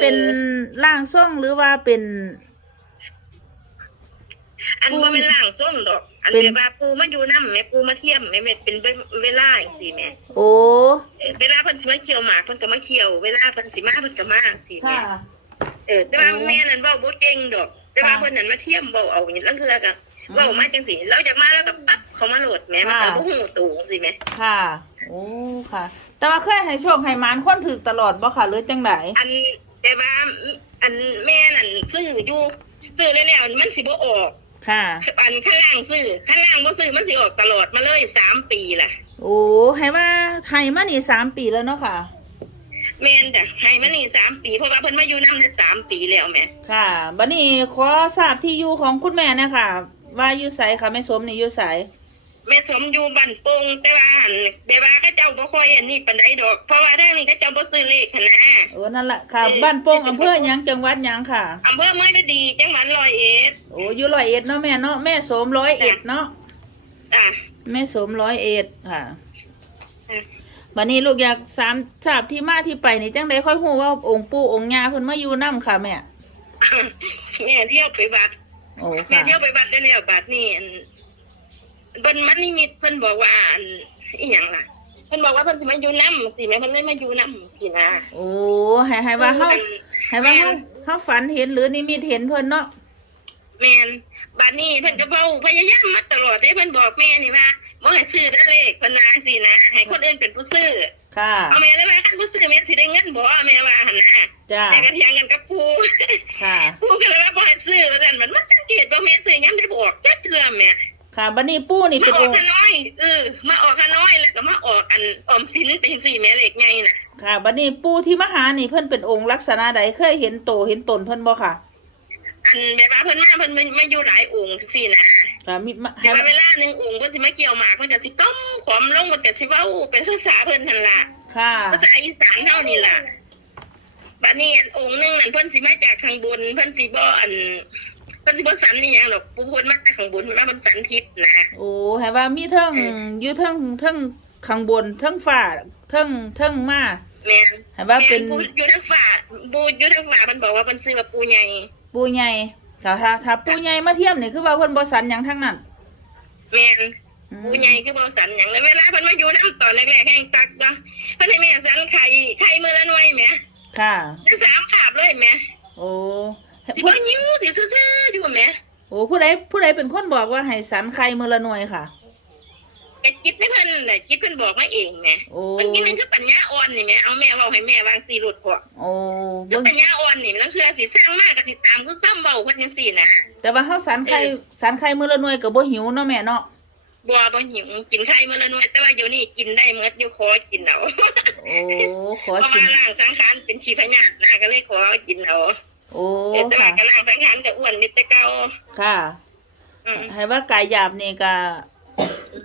เป็นร่างทรงหรือว่าเป็น อันบ่เป็นล่างส้มดอก อันเป็น แบบว่าปูมาอยู่นำแม่ปูมาเทียมแม่แม่เป็นเวลาจังซี่แม่โอ้เออเวลาเพิ่นสิมาเกี่ยวหมากเพิ่นก็มาเกี่ยวเวลาเพิ่นสิมาเพิ่นก็มาจังซี่แม่ค่ะ เออแต่ว่าโอ้แม่นั่นเว้าบ่เก่งดอก แต่ว่าค่ะเพิ่นนั่นมาเทียมเว้าเอาอย่างนี้ลังเทื่อก็อืมเว้ามาจังซี่เราอยากมาแล้วก็ปั๊บเขามาโหลดแม่มันก็ค่ะ บ่ฮู้ตูจังซี่แม่ค่ะโอ้ค่ะ แต่ว่าเคยให้โชคให้หมานคนถึกตลอดบ่ค่ะหรือจังไดอัน แต่ว่าอันแม่นั่นซื้ออยู่ซื้อแล้วแล้วมันสิบ่ออก ค่ะ อันข้างล่างซื้อข้างล่างบ่ซื้อมันสิออกตลอดมาเลยสามปีล่ะ โอ้ให้ว่าไทยมานี่สามปีแล้วเนาะค่ะ แม่นจ้ะให้มานี่สามปีเพราะว่าเพิ่นมาอยู่นำได้สามปีแล้วแม่ค่ะบัดนี้ขอทราบที่อยู่ของคุณแม่นะคะว่าอยู่ไสค่ะแม่สมนี่อยู่ไส แม่สมอยู่บ้านโป่งแต่ว่าหันเบว่าเขาเจ้าบ่ค่อยอันนี้ปานใดดอก เพราะว่าทางนี้เขาเจ้าบ่ซื้อเลขหั้นนะโอ้นั่นแหละค่ะเออบ้านโป่งอำเภอหยังจังหวัดหยังค่ะ อำเภอเมยบดีจังหวัดร้อยเอ็ดโอ้อยู่ร้อยเอ็ดเนาะแม่เนาะแม่สมร้อยเอ็ดเนาะอะแม่สมร้อยเอ็ดค่ะอะบัดนี้ลูกอยากสามทราบที่มาที่ไปนี่จังไดค่อยฮู้ว่าองค์ปู่องค์ย่าเพิ่นมาอยู่นํค่ะแม่แม่เที่ยวไปวัดโอ้แม่ค่ะ เที่ยวไปวัดได้แล้วบัดนี้อัน เพิ่นมันนิมิตเพิ่นบอกว่าอันอีหยังล่ะเพิ่นบอกว่าเพิ่นสิมาอยู่นำสิแม่เพิ่นเลยมาอยู่นำสินะโอ้ให้ให้ว่าเฮาให้ว่าเฮาเฮาฝันเห็นหรือนิมิตเห็นเพิ่นเนาะแม่นบัดนี้เพิ่นก็เว้าพยายามมาตลอดเด้เพิ่นบอกแม่นี่ว่าบ่ให้ซื้อได้เลขเพิ่นว่าสินะให้คนอื่นเป็นผู้ซื้อค่ะ เอาแม่เลยว่าคันผู้ซื้อแม่สิได้เงินบ่แม่ว่าหั่นนะจ้าแต่ก็เถียงกันกับผู้ค่ะผู้ก็เลยว่าบ่ให้ซื้อว่าซั่นมันมันสังเกตบ่แม่ซื้อยังได้บอกจักเทื่อแม่ ค่ะบัดนี้ปู่นี่มาเป็นอออกงค์ ขน้อยเออมาออกขน้อยแล้วก็มาออกอันออมสินเป็นจังซี่แม่เลขใหญ่น่ะค่ะบัดนี้ปู่ที่มาหานี่เพิ่นเป็นองค์ลักษณะใดเคยเห็นโตเห็นตนเพิ่นบ่ค่ะ อันแบบว่าเพิ่นมาเพิ่นมามาอยู่หลายองค์จังซี่นะค่ะมีมาแต่ให้ว่าเวลาหนึงองค์เพิ่นสิมาเกี่ยวหมากเพิ่นก็สิต้มขอมลงมันก็สิเว้าเป็นภาษาเพิ่นนั่นล่ะ ค่ะ ภาษาอีสานเท่านี่ล่ะบัดนี้อันองค์หนึงนั่นเพิ่นสิมาจากข้างบนเพิ่นสิบ่อัน เพิ่นสิบ่สันนี่หยังดอกผู้คนมาจากข้างบนเพิ่นว่ามันสันทิพย์นะโอ้ให้ว่ามีเทิงเอออยู่เทิงเทิงข้างบนเทิงฟ้าเทิงเทิงมาแม่นให้ว่าเป็นแม่ผู้อยู่ทางฝ่าปูอยู่ทางฝ่าเพิ่นบอกว่าเพิ่นซื้อว่าปูใหญ่ปู่ใหญ่ถ้าถ้าถ้าปู่ใหญ่มาเทียมนี่คือว่าเพิ่นบ่สันหยังทั้งนั้นแม่นอืมปูใหญ่คือบ่สันหยังเลยเวลาเพิ่นมาอยู่น้ำตอนแรกๆแห้งตักบ่เพิ่นให้แม่สันไข่ไข่มื้อละหน่วยแหมค่ะได้สามขาบเลยแหมโอ้ สิผู้บ่ยิ้วสิซื่อๆอยู่แหมโอ้ผู้ใดผู้ใดเป็นคนบอกว่าให้สันไข่มือละหน่วยค่ะก็จิตให้เพิ่นน่ะจิตเพิ่นบอกมาเองแหมโอ้มันกินนั่นคือปัญญาอ่อนนี่แหมเอาแม่เว้าให้แม่วางสีรถพอโอ้คืเบิ่องปัญญาอ่อนนี่มันคือสิสร้างมากก็สิตามคือคำเว้าเพิ่นจังซี่นะแต่ว่าเฮาสันไข่เออสันไข่มือละหน่วยก็บ่หิวเนาะแม่เนาะบ่บ่หิวกินไข่มื้อละหน่วยแต่ว่าเดี๋ยวนี้กินได้หมดอยู่ขอกินเอาโอ้ขอเพราะกิว่าน ร่างสังขารเป็นชีพญาตินะก็เลยขอกินเอา โอ้แต่ค่ะว่าก็ร่างสังขารก็อ้วนนิดแต่เก่าค่ะ อืม ให้ว่ากายหยาบนี่ก็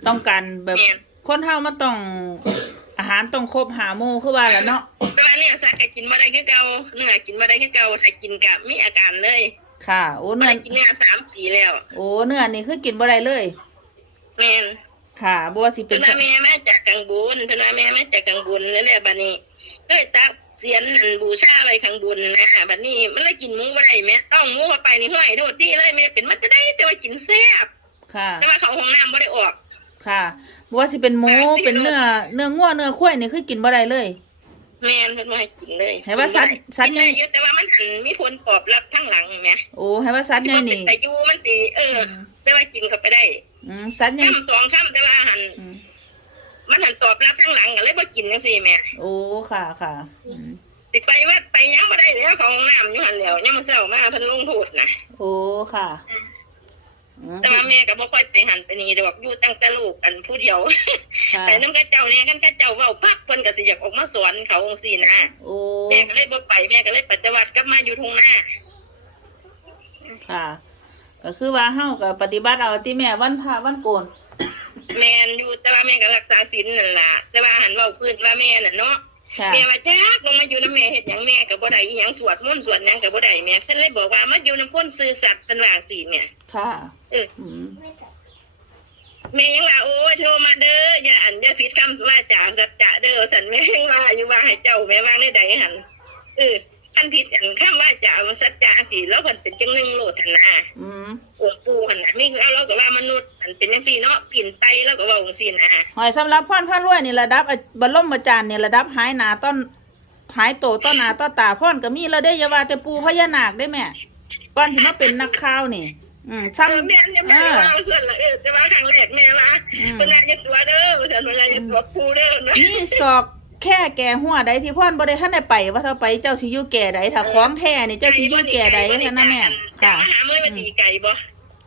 ต้องการแบบแม่น คนเฮามันต้อง อาหารต้องครบหาหมู่คือว่าแหล้วเนาะแต่ว่าเนี่ยสัตว์ก็กินบ่ได้คือเก่าเนื้อกินบ่ได้คือเก่าถ้ากินก็มีอาการเลยค่ะ โอ้บ่เนื้อได้กินเนื้อสามปีแล้ว โอ้เนื้อนี่คือกินบ่ได้เลย แม่นค่ะบ่ว่าสิเป็เพิ่นน ว่าแม่มาจากกังบุญเพิ่นว่าแม่มาจากกังบุญแล้วแหละบัดนี้เอ้ยตัก เสียนนั่นบูชาไว้ข้างบนนะบัดนี้มันเลยกินหมูบ่ได้แม่ต้องหมูเข้าไปนี่ห้อยโทษที่เลยแม่เป็นมันจะได้แต่ว่ากินแซ่บค่ะแต่ว่าเขาห้องน้ำบ่ได้ออก ค่ะบ่ว่าสิเป็นหมูค่ะสิเป็นเนื้อเนื้องัวเนื้อควายนี่คือกินบ่ได้เลยแม่นเพิ่นว่าให้กินเลยให้ว่าสัตว์สัตว์กินได้อยู่แต่ว่ามันหันมีผลตอบรับทั้งหลังแหม่โอ้ให้ว่าสัตว์ใหญ่สิบ่เป็นี่แต่อยู่มันสิเออ แต่ว่ากินเข้าไปได้อืมสัตว์ใหญ่ คำสองคำแต่ว่าหันอื มมันหันตอบรับทั้งหลังก็เลยบ่กินจังซี่แหม่โอ้ค่ะค่ะอืมสิไปวัดไปหยังบ่ได้แล้วเขาห้องน้ำอยู่หันแล้วยังมื้อเช้ามาเพิ่นลงโทษน่ะโอ้ค่ะอืมแต่ว่าแม่ก็บ่ค่อยไปหันไปนี่ดอกอยู่ตั้งแต่ลูกอันผู้เดียว ค่ะไปนำกับเจ้าเนี่ยคันกับเจ้าเว้าปั๊บเพิ่นก็สิอยากออกมาสอนเขาจังซี่นะโอ้แม่ก็เลยบ่ไปแม่ก็เลยปฏิบัติกลับมาอยู่ทุ่งนา ค่ะ ก็คือว่าเฮาก็ปฏิบัติเอาที่แม่วันพระวันโกน แม่นอยู่แต่ว่าแม่ก็รักษาศีลนั่นล่ะ แต่ว่าหันเว้าพื้นว่าแม่น่ะเนาะค่ะแม่ว่าจักลงมาอยู่นำแม่เฮ็ดหยังแม่ก็บ่ได้อีหยังสวดมนต์สวดหยังก็บ่ได้แม่เพิ่นเลยบอกว่ามาอยู่นำคนซื่อสัตย์เพิ่นว่าจังซี่แม่ค่ะเอออืมแม่ยังว่าโอ้ยโทรมาเด้ออย่าอันอย่าผิดคำว่าจาสัจจะเด้อสันแม่ยังว่าอยู่ว่าให้เจ้าแม่วางได้ใดหันเออ คคันผิดอันข้ามว่าจะเอาสัจจะสิแล้วเพิ่นเป็นจังหนึงโลดหั่นนะอืมองค์ปู่หั่นน่ะมีเอาเราก็ว่ามนุษย์มันเป็นจังซี่เนาะปีนไปแล้วก็เว้าจังซี่นะหอยสำหรับพ่อนพระรวยนี่ระดับอะบรมอาจารย์นี่ระดับหายหนาต้นหายโตต้นหนาต้นตาพ่อนก็มีแล้วได้อยาว่าแต่ปูพญานาคได้แม่ก่อนที่มาเป็นนักข่าวนี่อืมเอซ้ำอแม่นยังไม่ได้ว่าส่วนละเออแต่ว่าครั้งแรกแม่ว่าอืมเพิ่นน่าจะตัวเด้อฉันเพิ่นน่าจะตัวปู่เด้อนะนี่ศอก แค่แก่หัวใดที่พ่อนบ่ได้ทันได้ไป ว่าถ้าไปเจ้าสิอยู่แก่ใดถ้าของแท้นี่เจ้าสิอยู่แก่ใดแค่นั้นแม่ค่ะค่ะหามื้อมันสิไก่บ่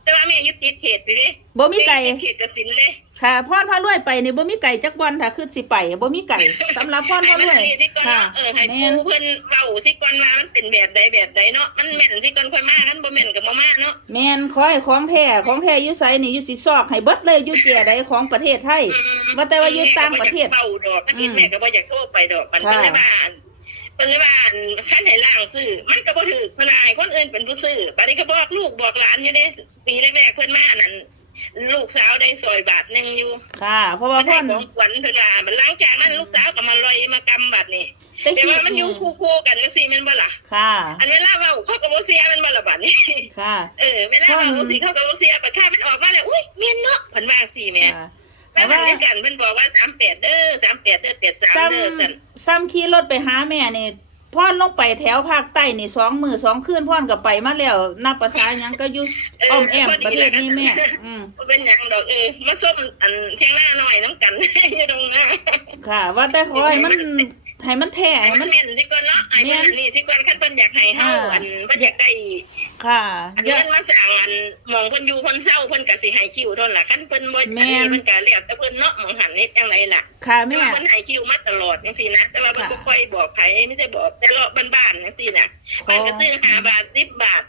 แต่ว่าแม่อยู่ติดเขตไปเด้บ่มีไก่ติดเขตกสินเลยค่ะพ่อนพระรวยไปนี่บ่มีไก่จักวันถ้าคือสิไปบ่มีไก่สำหรับพ่อนพให้ระมัรนวยดีที่ก่อนค่ะเนาะเออให้แม่ปูนเพิ่นเว้าที่ก่อนว่ามันเป็นแบบใดแบบใดเนาะมันแม่นที่ก่อนค่อยมากันบ่แม่นก็บ่มาเนาะแม่นขอให้ของแท้ของแท้อยู่ไสนี่อยู่สิซอกให้เบิดเลยอยู่แก่ใดของประเทศไทย อืมว่าแต่ว่าอยู่ต่างประเทศแม่ก็บ่อยากเว้าดอกอันนี้อืมแม่ก็บ่อยากโทรไปดอกมันค่ะเพิ่นเลยว่าอัน เพิ่นเลยว่าอันคันให้ล่างซื้อมันก็บ่ถูกเพิ่นว่าให้คนอื่นเป็นผู้ซื้อบัดนี้ก็บอกลูกบอกหลานอยู่เด้ปีแรกๆเพิ่นมานั่นลูกสาวได้ซอยบาทหนึงอยู่ค่ะ เพราะว่ามันพ่ให้อนของขวัญเพิ่นว่ามันหลังจากนั้นลูกสาวก็มาลอยมากำบัดนี่แต่แต่คิดว่ามันอยู่คู่ๆกันจังซี่แม่นบ่ล่ะ ค่ะ อันเวลาเว้าเขาก็บ่เสียแมันบ่ล่ะบัดนี้ ค่ะ เออเวลาเว้าบ่สิเขาก็บ่เสียบัดถ้ามันออกมาแล้วอุ้ยแม่นเนาะเพิ่นว่าจังซี่แหม่ ค่ะ แม่มันด้วยกันเพิ่นบอกว่า38เด้อ38เด้อ83ซ้เด้อซั่นำซ้ำขี่รถไปหาแม่นี่พ่อนลงไปแถวภาคใต้นี่สองมือสองคืนพ่อนก็ไปมาแล้วนับภาษาหยังก็อยู่อ้อมแอมประเทศนี้แม่ อืมบ่เป็นหยังดอกเออมาส้มอันเที่ยงหน้าหน่อยน้ำกัน อยู่ตรงหน้าค่ะ ว่าแต่ขอให้มันให้มันแท้ให้ให้มัมันน แม่นสิก่อนเนาะไอ้เพิ่นอันนี้สิก่อนคันเพิ่นอยากให้เฮาอ่า อันเพิ่นอยากได้ ค่ะอันเดี๋ยวเพิ่นมาสร้างอันหมองเพิ่นอยู่เพิ่นเศร้าเพิ่นก็สิให้คิวเท่านั้นล่ะคันเพิ่นบ่อันแม่นี้นเพิ่นก็แล้วแต่เพิ่นเนาะหมองหันเฮ็ดจังไดล่ะค่ะแต่แม่ว่าเพิ่นให้คิวมาตลอดจังซี่นะแต่ว่าเพิ่นค่ะบ่ค่อยบอกไผไม่ได้บอกแต่เลาะบ้านๆจังซี่น่ะขอเพิ่นก็ซื้อ5บาท10บาท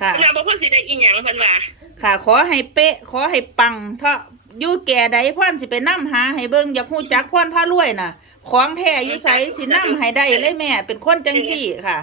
ค่ะเพิ่นว่าบ่พอสิได้อีหยังเพิ่นว่าค่ะ ขอให้เป๊ะ ขอให้ปังเถาะอยู่แก่ใดพ่อนสิไปนํหาให้เบิ่งอยากฮู้จักพ่อนพารวยน่ะ ของแท้อยู่ไสสินํให้ได้เลยแม่ เป็นคนจังซี่ค่ะ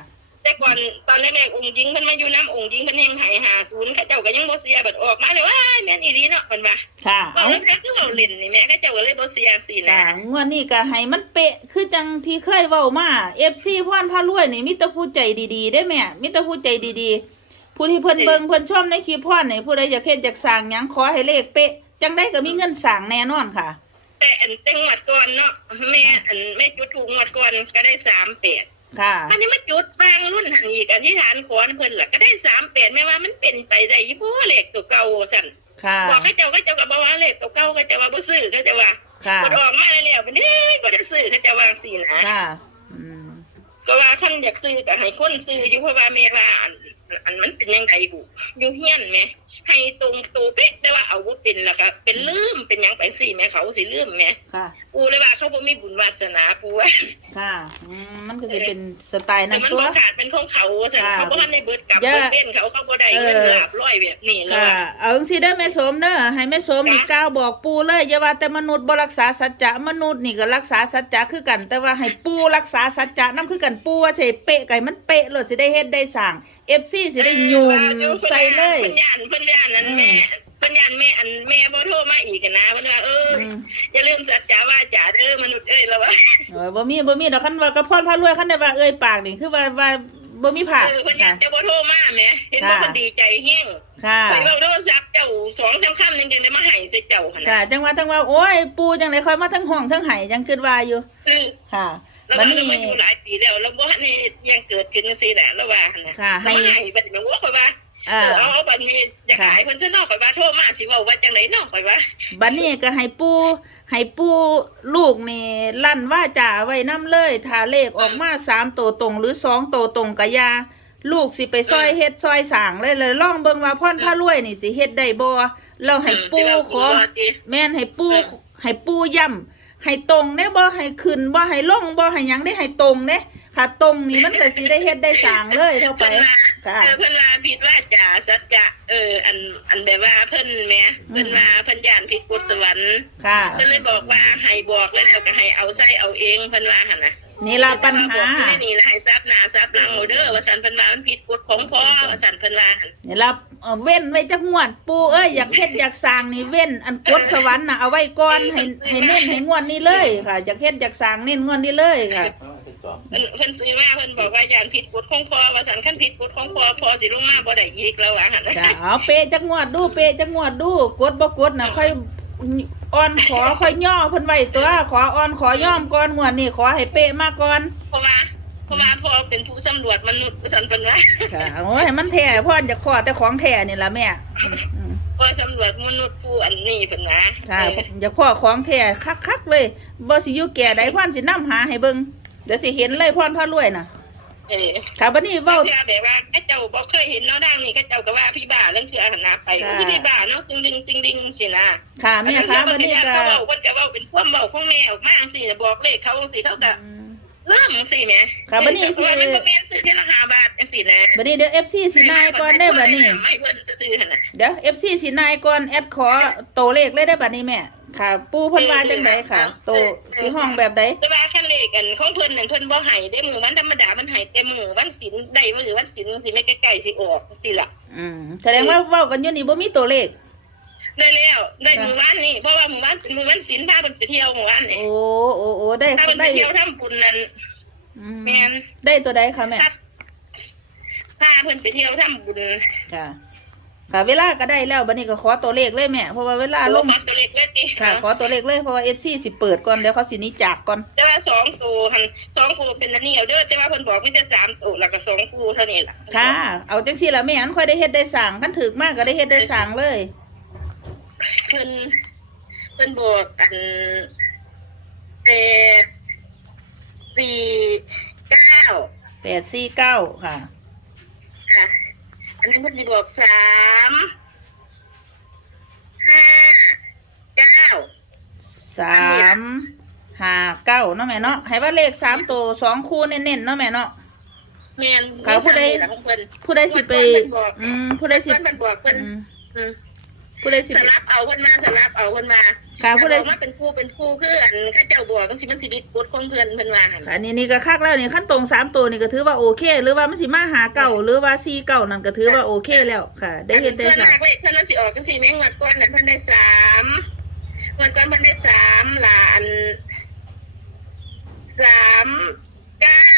แต่ก่อนตอนแรกๆองค์หญิงเพิ่นมาอยู่น้ำองค์หญิงเพิ่นยังให้50เขาเจ้าก็ยังบ่เสียบัดออกมาเลยว่าแม่นอีหลีเนาะเพิ่นว่าค่ะเว้าเอาแล้วคือเว้าเล่นนี่แม่เขาเจ้าก็เลยบ่เสียสินะค่ะงวดนี้ก็ให้มันเป๊ะคือจังที่เคยเว้ามา FC พ่อนพารวยนี่มีแต่ผู้ใจดีๆได้แม่มีแต่ผู้ใจดีๆ ผู้ที่เพิ่นเบิ่งเพิ่นชมในคลิปพ่อนนี่ผู้ใดอยากเฮ็ดอยากสร้างหยังขอให้เลขเป๊ะจังได้ก็มีเงินสร้างแน่นอนค่ะ แต่อันแต่งวดก่อนเนาะแม่อันแม่จุดถูกงวดก่อนก็ได้38 ค่ะ อันนี้มาจุดบางรุ่นหันอีกอธิษฐานขอเพิ่นล่ะก็ได้38แม่ว่ามันเป็นไปได้อยู่บ่เลขตัวเก่าซั่นค่ะ บอกเขาเจ้าเขาเจ้าก็บอกว่าเลขตัวเก่าเขาเจ้าว่าบ่ซื้อเขาเจ้าว่าค่ะ บ่ออกมาแล้วบัดนี้บ่ได้ซื้อเขาเจ้าว่าจังซี่นะ ค่ะอืมก็ว่าท่านอยากซื้อก็ให้คนซื้ออยู่เพราะว่าแม่ว่าอันอันมันเป็นยังไงบุอยู่เฮียนแหม่ให้ตรงตัวเป๊ะแต่ว่าเอาบ่เป็นแล้วก็เป็นลืมเป็ เขาสิลืมแหม่ค่ะ ปูเลยว่าเขาบ่มีบุญวาสนาปูว่าค่ะอืมมันก็จะเป็นสไตล์แต่นั้นมันตัวบ่ขาดเป็นของเขาซั่นค่ะเขาบ่ทันได้เบิดกลับอย่าเบิดเป็นเขาเขาบ่ได้เงินเออลาบร้อยแบบนี้แล้วค่ะว่าเอาจังซี่เด้อแม่สมเด้อให้แม่สมนี่จ้ะกล่าวบอกปู่เลยอย่าว่าแต่มนุษย์บ่รักษาสัจจะมนุษย์นี่ก็รักษาสัจจะคือกัน แต่ว่าให้ปู่รักษาสัจจะนํคือกันปู่ว่าสิให้เป๊ะไก่มันเป๊ะโลดสิได้เฮ็ดได้สร้าง FC สิได้โยมใส่เลย เพิ่นย่านเพิ่นย่านนั้นแม่เพิ่นย่านแม่อันแม่บ่โทรมาอีกอะนะเพิ่นว่าเออออืมอย่าลืมสัจจาว่าจาเด้อมนุษย์เอ้ยแล้วว่าเออบ่มีบ่มีดอกคันว่ากับพ่อนพารวยคันได้ว่าเอ้ยปากนี่คือว่าว่าบ่มีผ่าเออเพิ่นย่าค่ะ นจะบ่โทรมาแหมเห็นว่าค่ะ เพิ่นดีใจแฮงค่ะไปเว้าโทรศัพท์เจ้าสองสามคำนึงจังได้มาให้ใส่เจ้าหั่นค่ะน่ะจังว่าจังว่าโอ้ยปู่จังได๋ค่อยมาทั้งห้องทั้งไห้จังคิดว่าอยู่คือค่ะแล้วบัดว่านี้เรามาอยู่หลายปีแล้วแล้วบ่ทันได้ยังเกิดขึ้นจังซี่แหละแล้วว่าหั่นน่ะค่ะให้ให้บัดนี้ว่าข่อยว่าอ่า เออเอาเอาบัดนี้อยากขายเพิ่นซะเนาะข่อยว่าโทรมาสิเว้าว่าจังไดเนาะข่อยว่าบัดนี้ก็ให้ปู่ให้ปู่ลูกนี่ลั่นว่าจ่าไว้นํเลยถ้าเลขออกมาสามตัวตรงหรือสองตัวตรงก็อย่าลูกสิไปซอยเฮ็ดซอยสร้างเลยเลยลองเบิ่งว่าพ่อนพระรวยนี่สิเฮ็ดได้บ่เราให้ปู่ขอแม่นให้ปูเออให้ปูย่ำให้ตรงเด้บ่ให้ขึ้นบ่ให้ลงบ่ให้หยังได้ให้ตรงเด้ค่ะตรงนี่มันก็สิได้เฮ็ดได้สร้างเลยเท่าไป เพิ่นว่า ค่ะ เออเพิ่นว่าผิดว่าจ่าสัจจะเออ อันอันแบบว่าเพิ่นแหม่เพิ่นว่าเพิ่นย่านผิดกฎสวรรค์ค่ะ เพิ่นเลยบอกว่าให้บอกแล้วก็ให้เอาใส่เอาเองเพิ่นว่าหั่นน่ะนี่ล่ะปัญหาบอกเพิ่นนี่ล่ะให้ทรัพย์หน้าทรัพย์หลังเอาเด้อว่าซั่นเพิ่นว่ามันผิดกฎของพ่อว่าซั่นเพิ่นว่าหั่น นี่ล่ะเอ่อเว้นไว้จักงวด ปูเอ้ยอยากเฮ็ดอยากสร้างนี่เว้นอันกดสวรรค์น่ะเอาไว้ก่อนให้ให้เน้นให้งวดนี้เลยค่ะอยากเฮ็ดอยากสร้างเน้นงวดนี้เลยค่ะเติ ดจอบเพิ่นเพิ่นซื้อมาเพิ่นบอกว่าย่านผิดกฎของพ่อว่าสันคันผิดกฎของพ่อพ่อสิลงมาบ่ได้อีกแล้วว่าหั่นจ้ะเอาเปะจักงวดดูเปะจักงวดดูกดบ่กดน่ะค่อยอ่อนขอค่อยย่อเพิ่นไว้ตัวขออ่อนขอย่อมก่อนงวดนี้ขอให้เป๊ะมาก่อนเพราะว่าเพราะว่าพ่อเป็นผู้สำรวจมนุษย์ว่าสันเพิ่นว่าค่ะโอ้ยมันแท้พ่อจะขอแต่ของแท้นี่ล่ะแม่อืมพ่อสำรวจมนุษย์ผู้อันนี้เพิ่นว่าค่ะเออ อย่าพ่อของแท้คักๆเลยบ่สิอยู่แก่ใดพ่อนสินํหาให้เบิ่งเดี๋ยวสิเห็นเลยพ่อนพารวยน่ะเออค่ะบัดนี้เว้าเว้าเทื่อแบบว่าข้าเจ้าบ่เคยเห็นเนาะดังนี่ข้าเจ้าก็ว่าพี่บ้าเรื่องเทื่อหันหน้าไปค่ะพี่พี่บ้าเนาะจริงดิงจริงดิงสินะค่ะแม่คะบัดนี้ก็เขาเว้าเพิ่นก็เว้าเป็นความเว้าของแม่ออกมาจังซี่น่ะบอกเลขเขาจังซี่เขาก็อืม เริ่มจังซี่แหมค่ะบัดนี้สิ เพราะว่ามันบ่แม่นซื้อเที่ละ5บาทจังซี่นะ บัดนี้เดี๋ยว FC สินายก่อนได้บัดนี้ ไม่เพิ่นซื้อหั่นน่ะเดี๋ยว FC สินายก่อนแอดขอโตวเลขเลยได้บัดนี้แม่ ค่ะ ปูเพิ่นว่าจังไดค่ะ โตสิห้องแบบใดแต่ว่าคันเลขกันของเพิ่นนั่นเพิ่นบ่ให้ได้มือวันธรรมดามันให้แต่มือวันศีลได้มือวันศีลสิไม่ใกล้ๆสิออกสิล่ะอืมแสดงว่าเว้ากันอยู่นี่บ่มีตัวเลขได้แล้วได้มือวันนี่เพราะว่ามือวันเป็นมือวันศีลพาเพิ่นไปเที่ยวมือวันนี่โอ้โอ้โอ้ได้ถ้าเพิ่นไปได้เที่ยวทำบุญนั่นอืมแม่นได้ตัวใดคะแม่พาเพิ่นไปเที่ยวทำบุญค่ะ ค่ะเวลาก็ได้แล้วบัดนี้ก็ขอตัวเลขเลยแม่เพราะว่าเวลาลงขอตัวเลขเลยติค่ะขอตัวเลขเลยเพราะว่า FC สิเปิดก่อนเดี๋ยวเขาสิหนี้จากก่อนแต่ว่าสองตัวหันสองคู่เป็นอันนี้เอาเด้อแต่ว่าเพิ่นบอกมีแต่สามตัวแล้วก็สองคู่เท่านี้ล่ะค่ะ เอาจังซี่ล่ะแม่อันค่อยได้เฮ็ดได้สั่งคันถึกมากก็ได้เฮ็ดได้สั่งเลยเพิ่นเพิ่นบอกอันแปดสี่เก้า849ค่ะ อะอันนี้เพิ่นสิบอกสามห้าเก้าสามห้าเก้าเนาะแม่เนาะให้ว่าเลขสามตัวสองคู่เน้นๆเนาะแม่เนาะแม่นค่ะผู้ใดล่ะของเพิ่นผู้ใดสิไปเพิ่นบอกอืมผู้ใดสิเพิ่นบอกเพิ่นอืมอืม ผู้ใดสิสไปลับเอาเพิ่นมาสลับเอาเพิ่นมาค่ะผู้ใดบอกว่าเป็นคู่เป็นคู่คืออันข้าเจ้าบอกต้องสิมันสิบิดกฎของเพิ่นเพิ่นว่าหั่นค่ะนี่นี่ก็คักแล้วนี่ขั้นตรงสามตัวนี่ก็ถือว่าโอเค หรือว่ามันสิมาหาเก่าหรือว่าซีเก่านั่นก็ถือว่าโอเคแล้วค่ะ ได้เห็นได้เพิ่นสั่งมากเลยเพิ่นนั้นสิออกจังซี่แม่งวดก่อนนั่นเพิ่นได้สามงวดก่อนเพิ่นได้สามล่ะอันสามเก้า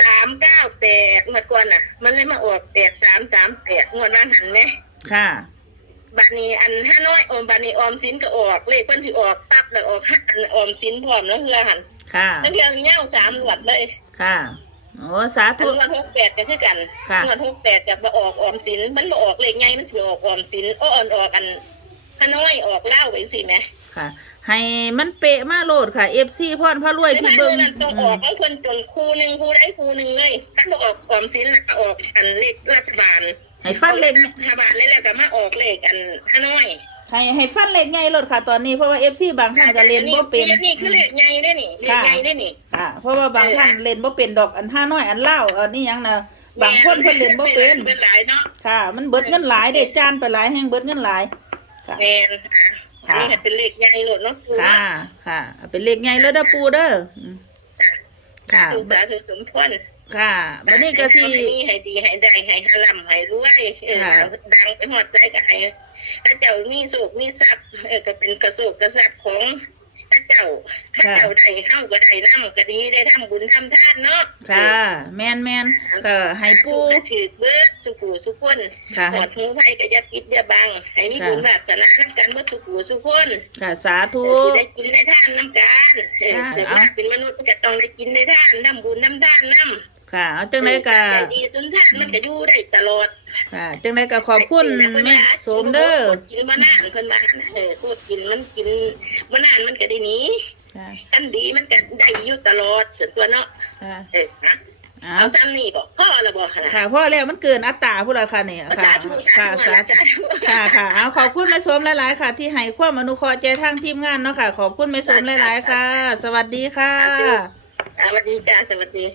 สามเก้าแปดงวดก่อนน่ะ มันเลยมาออกแปดสามสามแปดงวดนั้นหันไหม ค่ะ บัดนี้อันห้าน้อยออมบัดนี้ออมสินก็ออกเลขเพิ่นสิออกตับแล้วออกห้าอันออมสินพร้อมแล้วเฮือหันค่ะ แล้วเฮือเงี้ยวสามหวดเลยค่ะโอ้สาอันธุงวดหกแปดก็คือกันค่ะงวดหกแปดจะมาออกออมสินมันมาออกเลขไงมันสิออกออมสินอ้อนออกอันห้าน้อยออกเล่าไปสิแหม่ค่ะ ให้มันเป๊ะมาโลดค่ะเอฟซีพรพระรวยแต่ที่ถ้าเบิ่งเรื่องนั้นต้องออกแล้วคนจนคู่หนึ่งคู่ได้คู่หนึ่งเลยถ้าบ่ออกออมสินน่ะก็ออกอันเลขรัฐบาล ให้ฟันเลขรัฐบาลเลยแล้วก็มาออกเลขอันห้าน้อยให้ให้ฟันเลขใหญ่โลดค่ะ ตอนนี้เพราะว่าเอฟซีบางท่านก็เล่นบ่เป็นนี่คือเลขใหญ่ได้นี่เลขใหญ่ได้นี่ค่ะเพราะว่าบางท่านเล่นบ่เป็นดอกอันห้าน้อยอันเล่าวอันนี้หยังนะบางคนเพิ่นเล่นบ่เป็นเป็นหลายเนาะค่ะ มันเบิดเงินหลายเด็จานไปหลายแห่งเบิดเงินหลายค่ะแมนอะอันนี้ก็เป็นเลขใหญ่โหลดเนาะค่ะ ค่ะ เป็นเลขใหญ่เลยเด้อปูเด้ออืมค่ะถูกสาธุสมพร ค่ะบัดนี้ก็สิให้มีให้ดีให้ได้ให้ฮาลัมให้รวยเออค่ะดังไปหอดใจก็ให้พระเจ้ามีโศกมีทรัพย์เออก็เป็นกระโศกกระสับของพระเจ้าพระเจ้าได้เข้าก็ได้น้ำก็ดีได้ทำบุญทำทานเนาะค่ะ แม่นแม่นก็ให้ปูถือเบิดสุกูสุกคนค่ะหอดหูไผก็อย่าปิดอย่าบังให้มีบุญวาสนาน้ำกันเมื่อสุกูสุกคนค่ะสาธุสิได้กินได้ทานน้ำกันเออค่ะเกิดมาเป็นมนุษย์มันก็ต้องได้กินได้ทานน้ำบุญน้ำทานน้ำ ค่ะ เอาจังไดก็ใจดีจนทานมันก็อยู่ได้ตลอด ค่ะ จังไดก็ขอบคุณแม่โสมเด้อกินมานานเพิ่นมาหั่นน่ะเออพูดกินมันกินมานานมันก็ได้หนีค่ะคันดีมันก็ได้อยู่ตลอดส่วนตัวเนาะค่ะเออนะเอาเอาซ้ำนี่บอกพ่อละบอกหั่นน่ะค่ะ พ่อแล้วมันเกินอัตราผู้ละค่ะเนี่ยเอาค่ะสาธุค่ะสาสาธุธุค่ะค่ะเอาขอบคุณแม่สมหลายๆค่ะ ที่ให้ความอนุเคราะห์ใจทางทีมงานเนาะค่ะ ขอบคุณแม่สมหลายๆค่ะ สวัสดีค่ะ สวัสดีจ้าสวัสดี